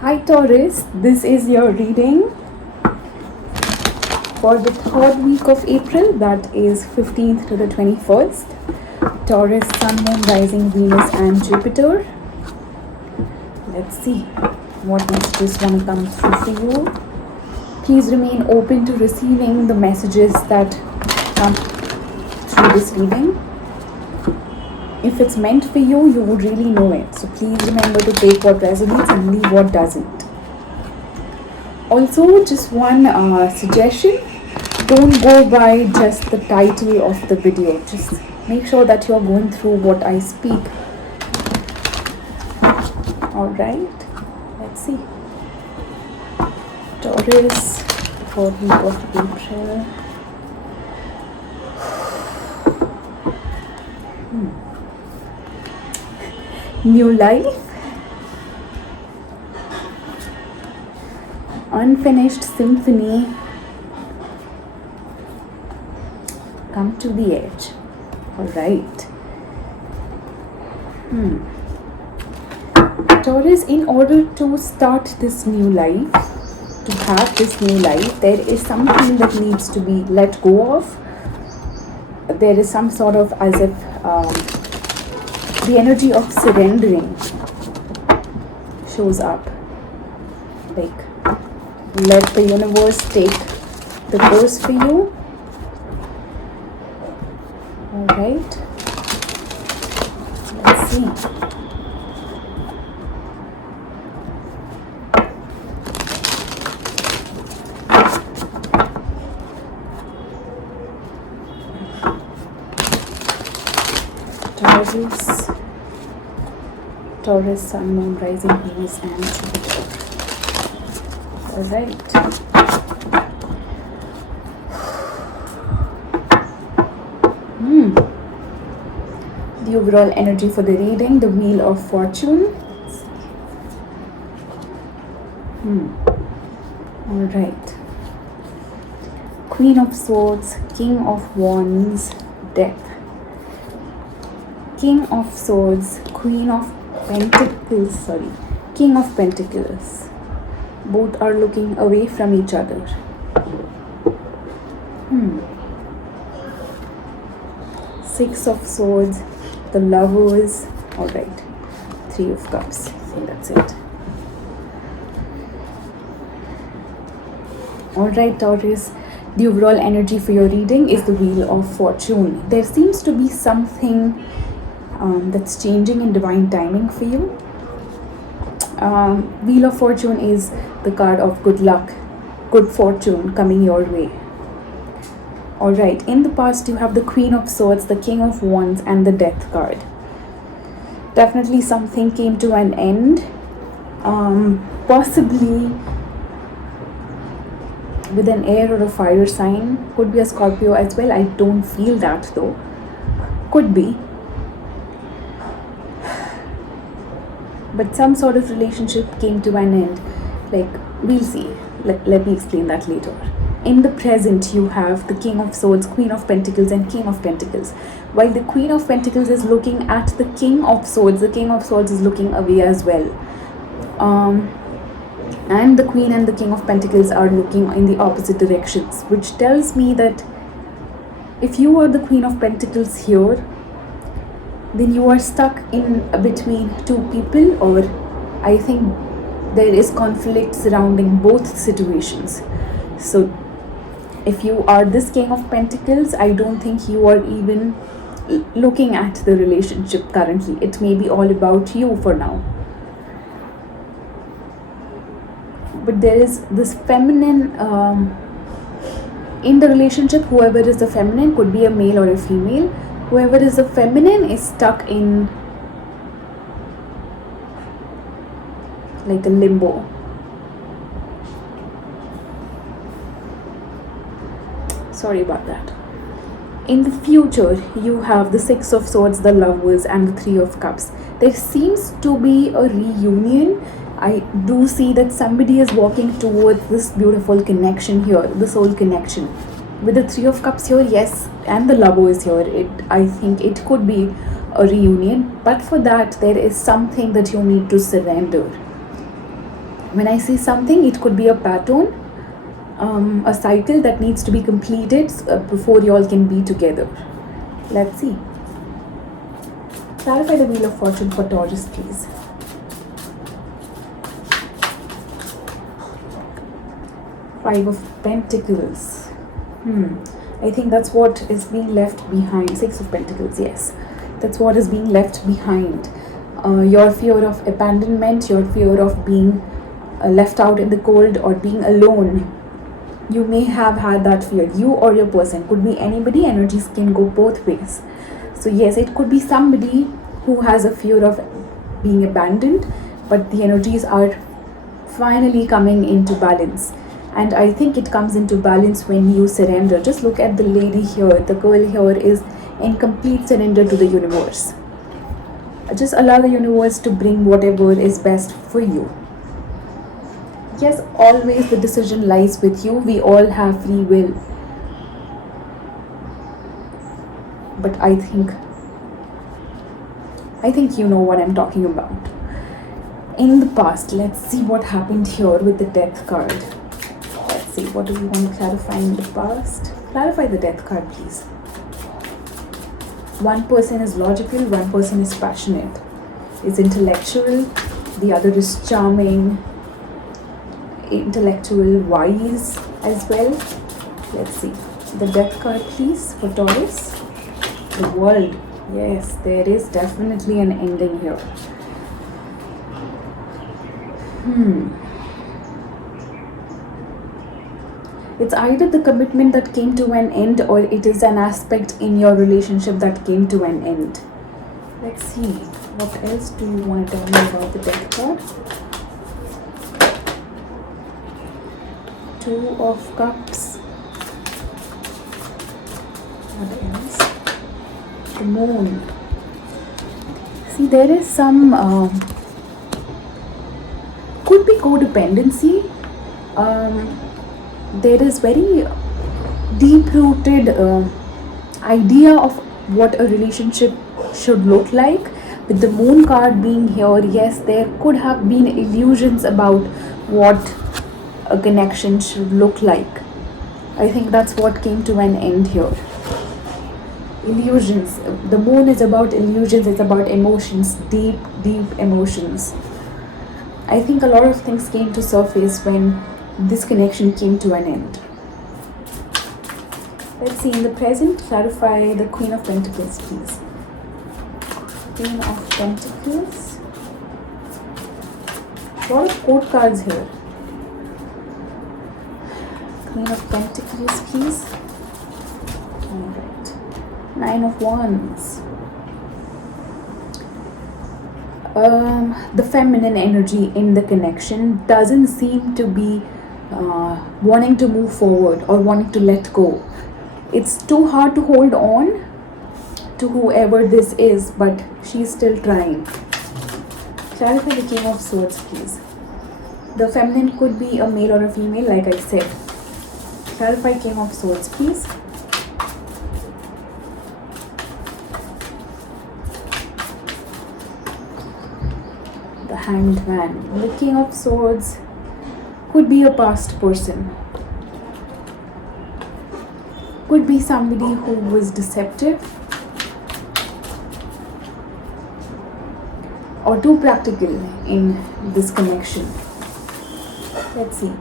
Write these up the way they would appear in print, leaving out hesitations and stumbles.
Hi Taurus, this is your reading for the third week of April, that is 15th to the 21st. Taurus, Sun, Moon, Rising, Venus and Jupiter. Let's see what messages want to come through for you. Please remain open to receiving the messages that come through this reading. If it's meant for you, you would really know it. So please remember to take what resonates and leave what doesn't. Also, just one suggestion, don't go by just the title of the video. Just make sure that you're going through what I speak. Alright, let's see. Taurus, 4th week of April. New life. Unfinished symphony. Come to the edge. Alright. Taurus, in order to start this new life, to have this new life, there is something that needs to be let go of. There is some sort of, as if the energy of surrendering shows up. Like, let the universe take the course for you. Alright. Let's see. Taurus, Sun, Moon, Rising, Venus and Jupiter. Alright. The overall energy for the reading, the Wheel of Fortune. Alright. Queen of Swords, King of Wands, Death. King of Swords, Queen of Pentacles, King of Pentacles. Both are looking away from each other. Six of Swords, the Lovers. Alright. Three of Cups. I think that's it. Alright, Taurus. The overall energy for your reading is the Wheel of Fortune. There seems to be something that's changing in divine timing for you. Wheel of Fortune is the card of good luck, good fortune coming your way. Alright, in the past you have the Queen of Swords, the King of Wands and the Death card. Definitely something came to an end. Possibly with an air or a fire sign. Could be a Scorpio as well. I don't feel that though. Could be. But some sort of relationship came to an end. Like, we'll see. Let me explain that later. In the present, you have the King of Swords, Queen of Pentacles and King of Pentacles. While the Queen of Pentacles is looking at the King of Swords, the King of Swords is looking away as well. And the Queen and the King of Pentacles are looking in the opposite directions, which tells me that if you are the Queen of Pentacles here, then you are stuck in between two people, or I think there is conflict surrounding both situations. So if you are this King of Pentacles, I don't think you are even looking at the relationship currently. It may be all about you for now. But there is this feminine in the relationship. Whoever is the feminine, could be a male or a female. Whoever is the feminine is stuck in like a limbo. Sorry about that. In the future, you have the Six of Swords, the Lovers and the Three of Cups. There seems to be a reunion. I do see that somebody is walking towards this beautiful connection here, the soul connection. With the Three of Cups here, yes, and the Lover is here. I think it could be a reunion, but for that there is something that you need to surrender. When I say something, it could be a pattern, a cycle that needs to be completed before you all can be together. Let's see. Clarify the Wheel of Fortune for Taurus, please. Five of Pentacles. I think that's what is being left behind. Six of Pentacles, yes. That's what is being left behind. Your fear of abandonment, your fear of being left out in the cold or being alone. You may have had that fear. You or your person. Could be anybody. Energies can go both ways. So yes, it could be somebody who has a fear of being abandoned, but the energies are finally coming into balance. And I think it comes into balance when you surrender. Just look at the lady here. The girl here is in complete surrender to the universe. Just allow the universe to bring whatever is best for you. Yes, always the decision lies with you. We all have free will. But I think you know what I'm talking about. In the past, let's see what happened here with the Death card. Let's see, what do we want to clarify in the past? Clarify the Death card, please. One person is logical, one person is passionate, is intellectual, the other is charming, intellectual, wise as well. Let's see. The Death card, please, for Taurus. The World. Yes, there is definitely an ending here. It's either the commitment that came to an end or it is an aspect in your relationship that came to an end. Let's see. What else do you want to tell me about the Death card? Two of Cups. What else? The Moon. See, there is some could be codependency. There is very deep-rooted idea of what a relationship should look like. With the Moon card being here, yes, there could have been illusions about what a connection should look like. I think that's what came to an end here. Illusions. The Moon is about illusions. It's about emotions, deep emotions. I think a lot of things came to surface when this connection came to an end. Let's see, in the present, clarify the Queen of Pentacles, please. Queen of Pentacles. A lot of court cards here. Queen of Pentacles, please. Alright. Nine of Wands. The feminine energy in the connection doesn't seem to be wanting to move forward or wanting to let go. It's too hard to hold on to whoever this is, but she's still trying. Clarify the King of Swords, please. The feminine could be a male or a female, like I said. Clarify King of Swords, please. The Hanged Man. The King of Swords could be a past person. Could be somebody who was deceptive or too practical in this connection. Let's see.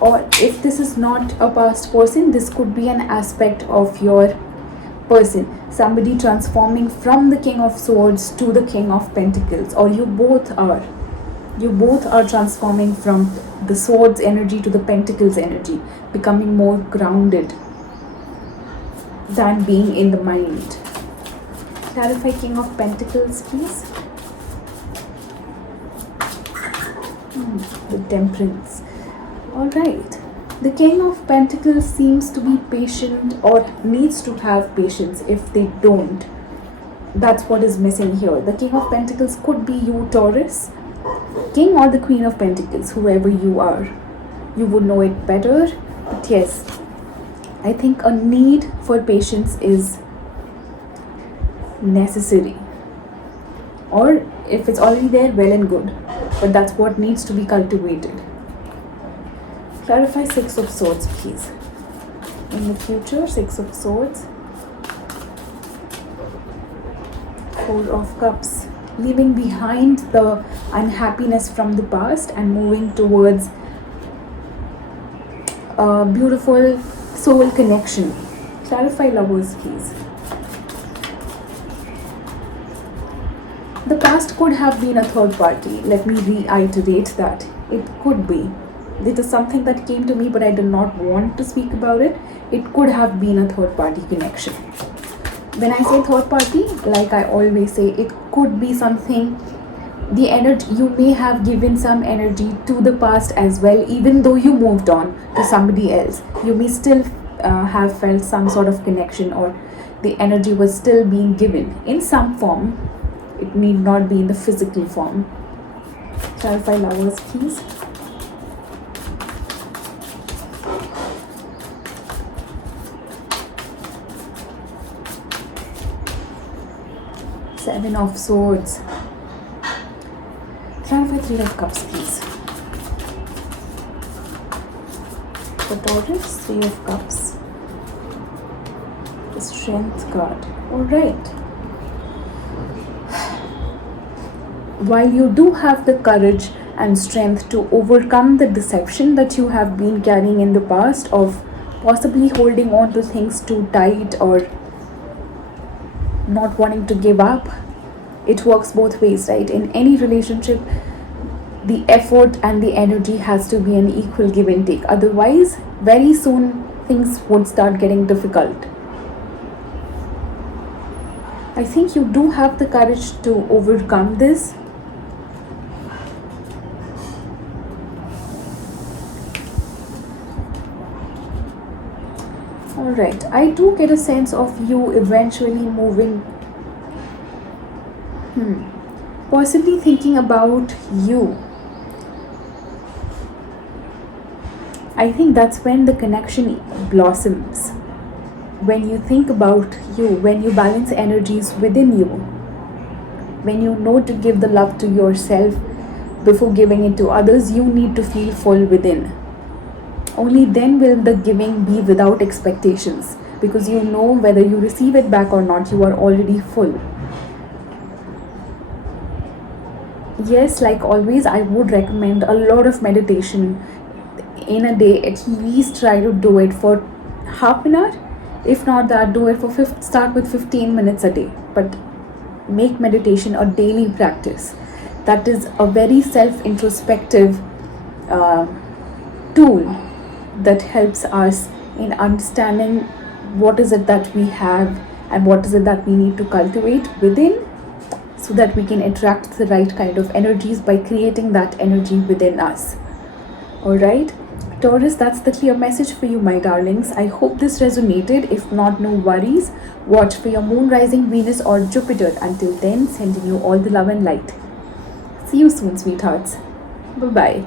Or if this is not a past person, this could be an aspect of your person. Somebody transforming from the King of Swords to the King of Pentacles, or you both are. You both are transforming from the Swords energy to the Pentacles energy, becoming more grounded than being in the mind. Clarify King of Pentacles, please. The Temperance. Alright. The King of Pentacles seems to be patient or needs to have patience. If they don't, that's what is missing here. The King of Pentacles could be you, Taurus. King or the Queen of Pentacles, whoever you are. You would know it better. But yes, I think a need for patience is necessary. Or if it's already there, well and good. but that's what needs to be cultivated. Clarify Six of Swords, please. In the future, Six of Swords. Four of Cups. Leaving behind the unhappiness from the past and moving towards a beautiful soul connection. Clarify Lovers, please. The past could have been a third party. Let me reiterate that. It could be. It is something that came to me, but I did not want to speak about it. It could have been a third party connection. When I say third party, like I always say, it could be something, the energy, you may have given some energy to the past as well, even though you moved on to somebody else. You may still have felt some sort of connection, or the energy was still being given in some form. It need not be in the physical form. Clarify Lovers, please. Seven of Swords. Clarify Three of Cups, please. The Taurus, Three of Cups. The Strength card. Alright. While you do have the courage and strength to overcome the deception that you have been carrying in the past of possibly holding on to things too tight or not wanting to give up, it works both ways, right? In any relationship, the effort and the energy has to be an equal give and take. Otherwise, very soon things would start getting difficult. I think you do have the courage to overcome this. Alright, I do get a sense of you eventually moving, possibly thinking about you. I think that's when the connection blossoms. When you think about you, when you balance energies within you, when you know to give the love to yourself before giving it to others, you need to feel full within. Only then will the giving be without expectations, because you know whether you receive it back or not, you are already full. Yes, like always, I would recommend a lot of meditation in a day. At least try to do it for half an hour. If not that, do it for start with 15 minutes a day. But make meditation a daily practice. That is a very self-introspective tool that helps us in understanding what is it that we have and what is it that we need to cultivate within, so that we can attract the right kind of energies by creating that energy within us. Alright, Taurus, that's the clear message for you, my darlings. I hope this resonated. If not, no worries. Watch for your moon, rising, Venus or Jupiter. Until then, sending you all the love and light. See you soon, sweethearts. Bye-bye.